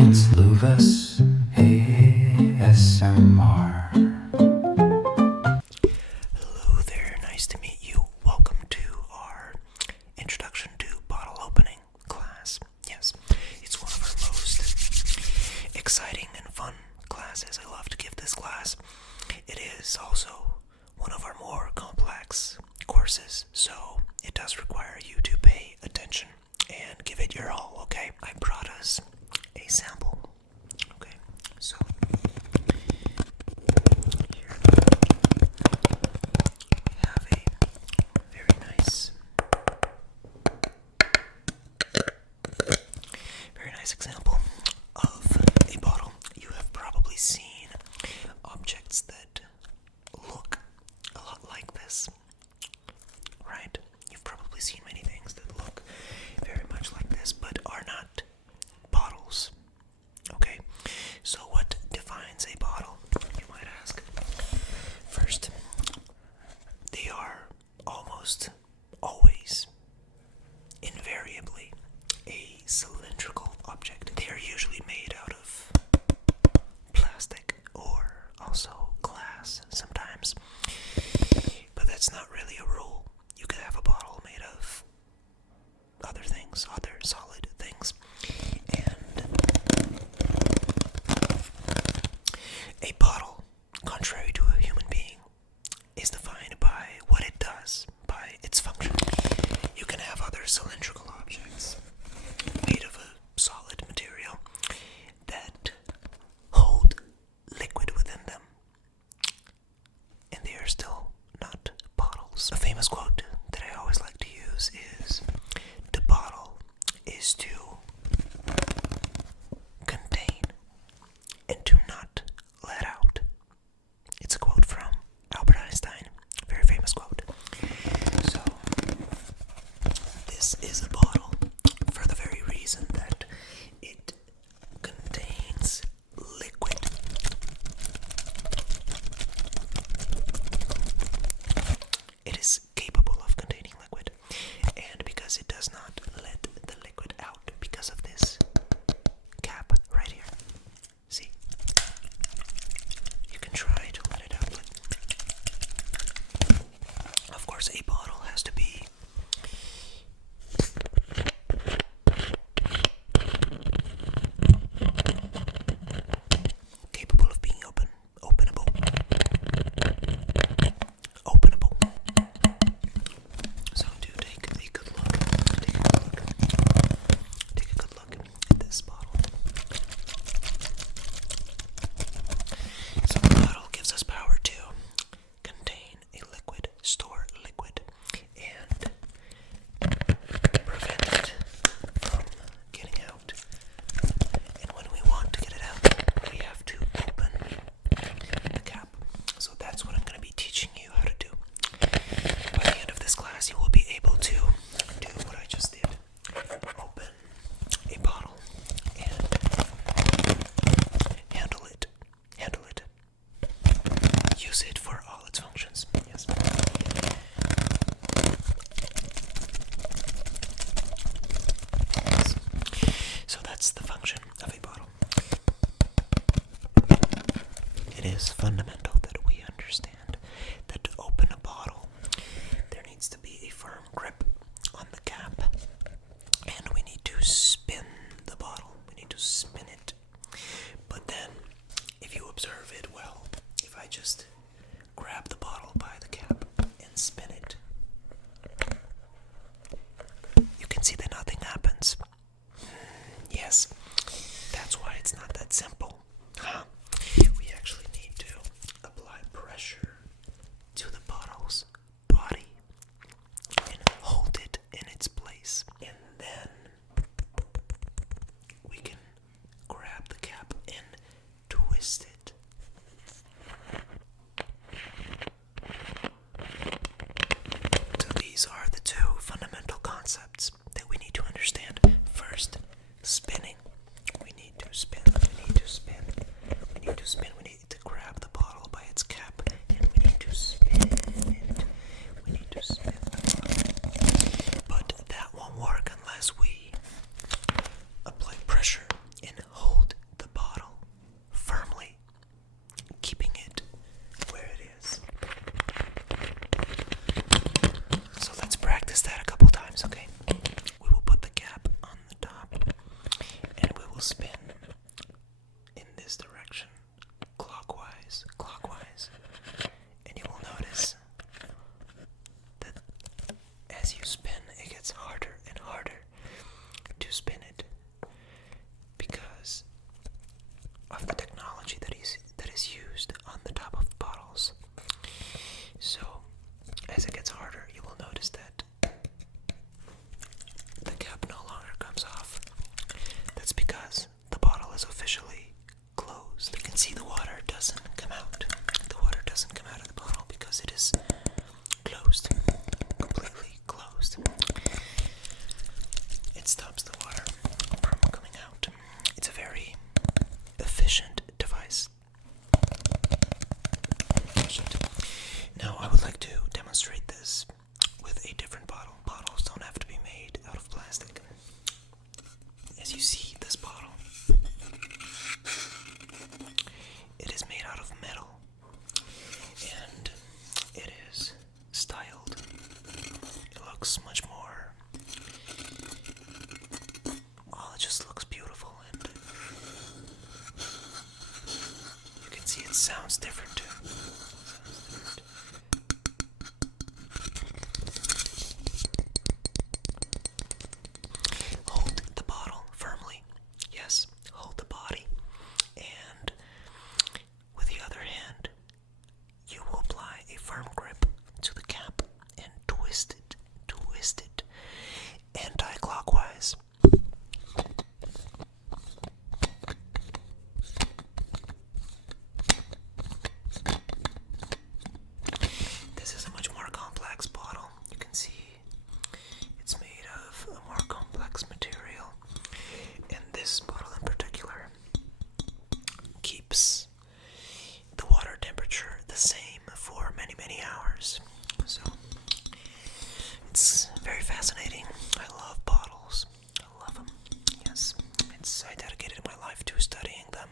It's Lucas ASMR. Hello there, nice to meet you. Welcome to our introduction to bottle opening class. Yes, it's one of our most exciting and fun classes. I love to give this class. It is also one of our more complex courses, so it does require you to pay attention and give it your all, okay? I brought us a sample. Okay, so here we have a very nice example of a bottle. You have probably seen objects that look a lot like this, right? You've probably seen many things that look very much like this, but are not bottles. Okay, so what defines a bottle, you might ask? First, they are almost always, invariably, a cylindrical object. They are usually made out of plastic or also glass sometimes, but that's not really a rule. You could have a bottle made of other things, other solid things. And a bottle, contrary to a human being, is defined by what it does, by its function. You can have other cylindrical objects made of a solid material that hold liquid within them, and they are still not bottles. A famous quote that I always like to use is, "The bottle is to contain and to not let out." It's a quote from Albert Einstein, very famous quote. So, this is a bottle for the very reason that it contains liquid. It is capable of containing liquid, and because it does not let the liquid out because of this cap right here. See? You can try to let it out, but of course a bottle has to be capable of being openable. So do take a good look. Take a good look at this bottle. So the bottle gives us power to contain a liquid, store liquid, and prevent it from getting out. And when we want to get it out, we have to open the cap. So that's what I'm going to be teaching you how to do. By the end of this class, you will be able to do what I just did. Open a bottle and handle it. Use it for all its functions. Yes. So that's the function of a bottle. It is fundamental that we understand that to open a bottle, there needs to be a firm grip on the cap, and we need to spin the bottle. We need to spin it. But then, if you observe it well, if I just grab the bottle by the cap and spin it, you can see that nothing happens. Yes, that's why it's not that simple. We actually need to apply pressure to the bottle's body and hold it in its place. And then we can grab the cap and twist it. So these are the two fundamental concepts that we need to understand. First, spinning. We need to spin. will spin in this direction, clockwise, and you will notice that as you spin, it gets harder and harder to spin it because of the technology that is used on the top of bottles. So, as it gets harder, you will notice that the cap no longer comes off. That's because the bottle is officially closed. You can see the water doesn't come out. The water doesn't come out of the bottle because it is closed, completely closed. It stops the water from coming out. It's a very efficient device. Now, I would like to demonstrate this with a different bottle. Bottles don't have to be made out of plastic. As you see, this bottle, it is made out of metal, and it is styled. It looks much more, oh, it just looks beautiful, and you can see it sounds different too. Hold the bottle firmly. Yes, hold the body, and with the other hand, you will apply a firm grip to the cap and twist it anti-clockwise. This is a much more complex bottle. You can see it's made of a more complex material, and this bottle in particular keeps the water temperature the same for many, many hours. So it's very fascinating. I love bottles. I love them. Yes, I dedicated my life to studying them